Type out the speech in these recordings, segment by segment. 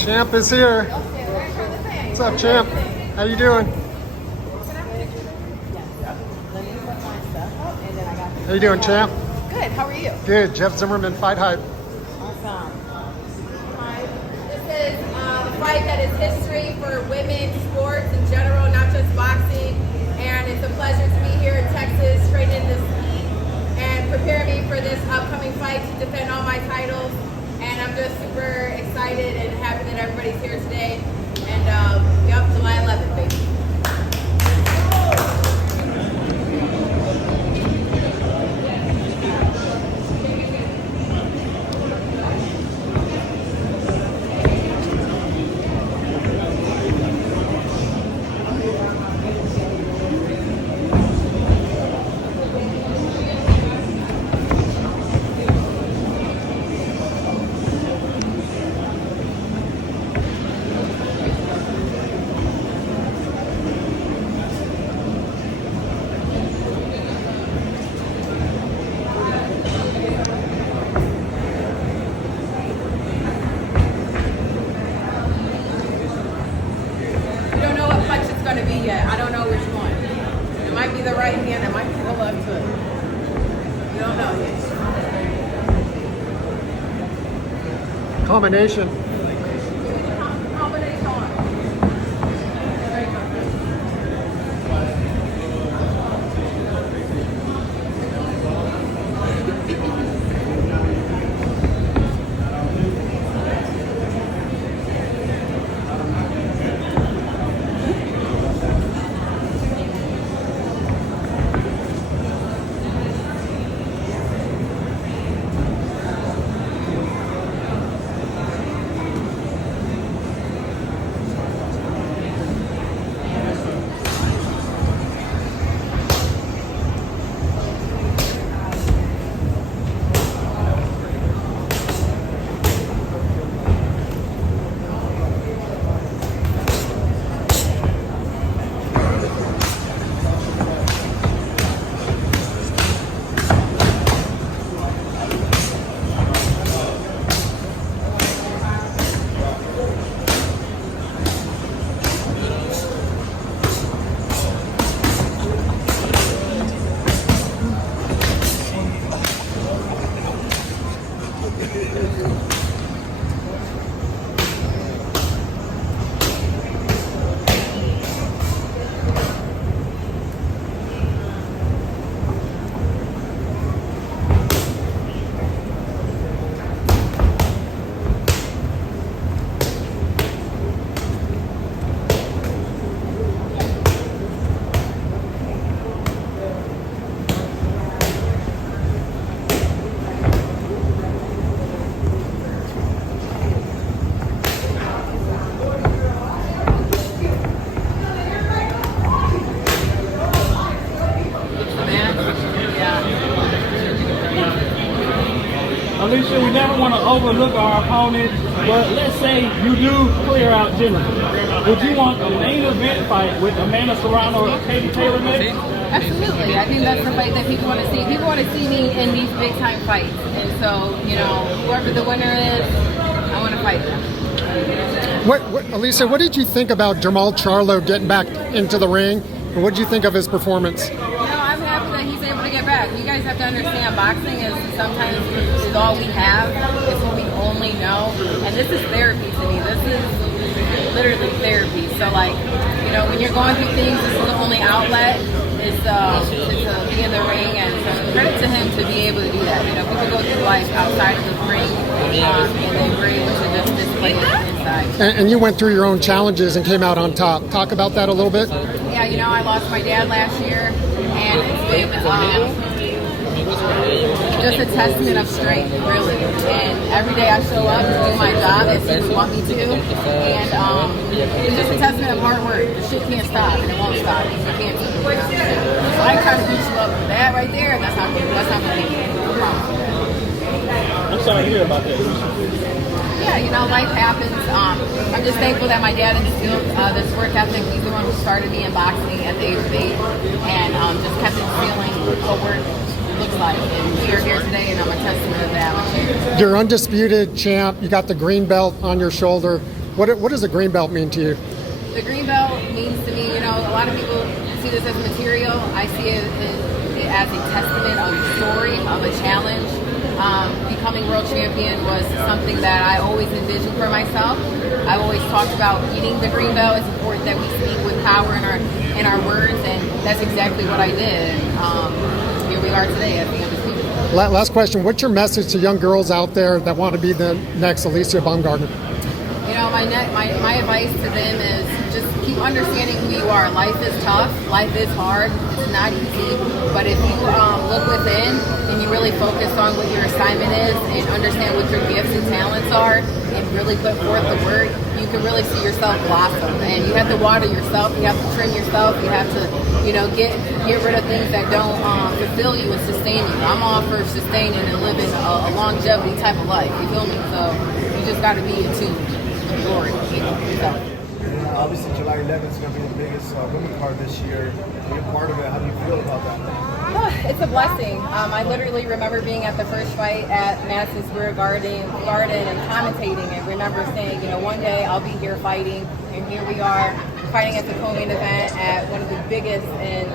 Champ is here. What's up, Champ? How you doing? How you doing, Champ? Good. How are you? Good. Jeff Zimmerman, FightHype. Awesome. This is the fight that is history for women's sports in general, not just boxing. And it's a pleasure to be here in Texas, training this heat and prepare me for this upcoming fight to defend all my titles. And I'm just super excited and happy that everybody's here today. And yep, July 11th, baby. Going to be yet. I don't know which one. It might be the right hand, it might be the left foot. You don't know yet. Combination. Alycia, we never want to overlook our opponent, but let's say you do clear out generally. Would you want a main event fight with Amanda Serrano or Katie Taylor next? Absolutely. I think that's the fight that people want to see. People want to see me in these big time fights. And so, you know, whoever the winner is, I want to fight them. Alycia, what did you think about Jamal Charlo getting back into the ring? And what did you think of his performance? You know, I'm happy that he's able to get back. You guys have to understand, boxing is sometimes is all we have. It's what we only know. And this is therapy to me. This is literally therapy. So, like, you know, when you're going through things, this is the only outlet. Is to be in the ring, and so credit to him to be able to do that. You know, people go through life outside of the ring, and they were able to just display it inside. And you went through your own challenges and came out on top. Talk about that a little bit. Yeah, you know, I lost my dad last year, and it's been just a testament of strength, really. And every day I show up to do my job as he would want me to, and it's just a testament of hard work. The shit can't stop, and it won't stop. You can't keep it down. So I try to beat you up for that right there. That's not gonna be no problem. I'm sorry to hear about that. Yeah, you know, life happens. I'm just thankful that my dad instilled this work ethic. He's the one who started me in boxing at the age of 8, and just kept instilling what work looks like. And we are here today, and I'm a testament of that. You're undisputed champ. You got the green belt on your shoulder. What does the green belt mean to you? The green belt means to me, a lot of people see this as material. I see it as a testament of a story, of a challenge. Becoming world champion was something that I always envisioned for myself. I always talked about getting the green belt. It's important that we speak with power in our words, and that's exactly what I did. Here we are today at the undisputed. Last question. What's your message to young girls out there that want to be the next Alycia Baumgardner? My advice to them is just keep understanding who you are. Life is tough. Life is hard. It's not easy. But if you look within and you really focus on what your assignment is and understand what your gifts and talents are and really put forth the work, you can really see yourself blossom. And you have to water yourself. You have to trim yourself. You have to, get rid of things that don't fulfill you and sustain you. I'm all for sustaining and living a longevity type of life. You feel me? So you just got to be in tune. Glory, so. Obviously, July 11th is going to be the biggest women card this year. Being part of it, how do you feel about that? It's a blessing. I literally remember being at the first fight at Madison Square Garden and commentating, and remember saying, one day I'll be here fighting, and here we are fighting at the co-main event at one of the biggest and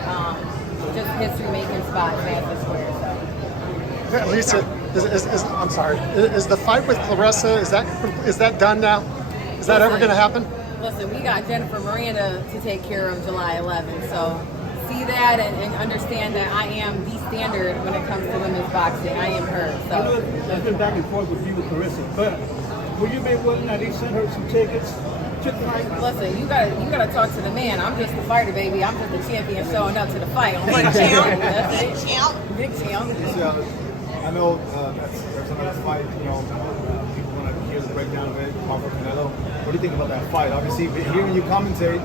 just history-making spots, Madison Square. So. Alycia, I'm sorry. Is the fight with Clarissa, is that done now? Is that ever going to happen? Listen, we got Jennifer Miranda to take care of July 11th, so see that and understand that I am the standard when it comes to women's boxing. I am her. So I've been back and forth with you with Clarissa, but will you be willing that he sent her some tickets to the fight? Listen, you gotta talk to the man. I'm just the fighter, baby. I'm just the champion showing up to the fight. Big champ. That's it. Big champ. Big champ. I know there's another fight, people want to hear the breakdown of it, Crawford Canelo. What do you think about that fight? Obviously, hearing you commentate,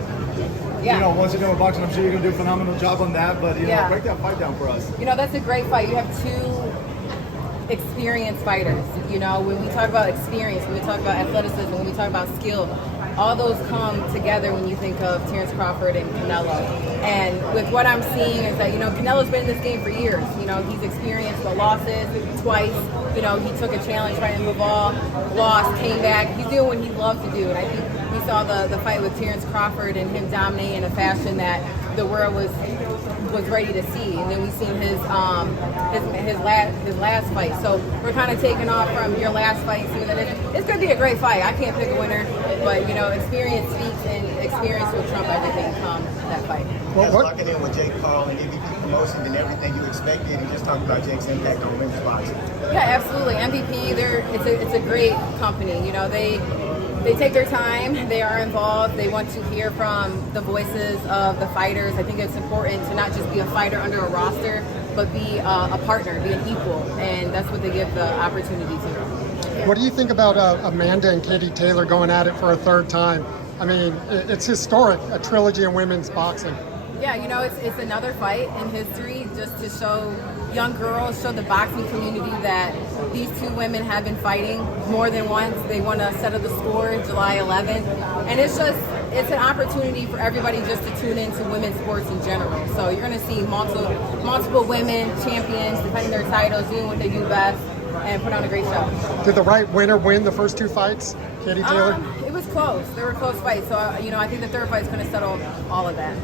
once you're doing boxing, I'm sure you're going to do a phenomenal job on that, but, break that fight down for us. That's a great fight. You have two experienced fighters. When we talk about experience, when we talk about athleticism, when we talk about skill, all those come together when you think of Terrence Crawford and Canelo. And with what I'm seeing is that, Canelo's been in this game for years. He's experienced the losses twice. He took a challenge fighting Bivol, lost, came back. He's doing what he loves to do. And I think we saw the fight with Terrence Crawford and him dominating in a fashion that the world was ready to see. And then we seen his last fight. So we're kind of taking off from your last fight. So it's going to be a great fight. I can't pick a winner, but experience speaks, and experience will trump everything come that fight. Just locking in with Jake Paul and MVP promotion and everything you expected, and just talking about Jake's impact on women's boxing. Yeah, absolutely. MVP, it's a great company. They take their time. They are involved. They want to hear from the voices of the fighters. I think it's important to not just be a fighter under a roster, but be a partner, be an equal, and that's what they give the opportunity to. What do you think about Amanda and Katie Taylor going at it for a third time? I mean, it's historic, a trilogy in women's boxing. Yeah, it's another fight in history just to show young girls, show the boxing community that these two women have been fighting more than once. They won a set of the score July 11th. And it's an opportunity for everybody just to tune into women's sports in general. So you're going to see multiple women champions defending their titles, doing what they do best, and put on a great show. Did the right winner win the first two fights, Katie Taylor? It was close. They were close fights. So, I think the third fight is going to settle all of that.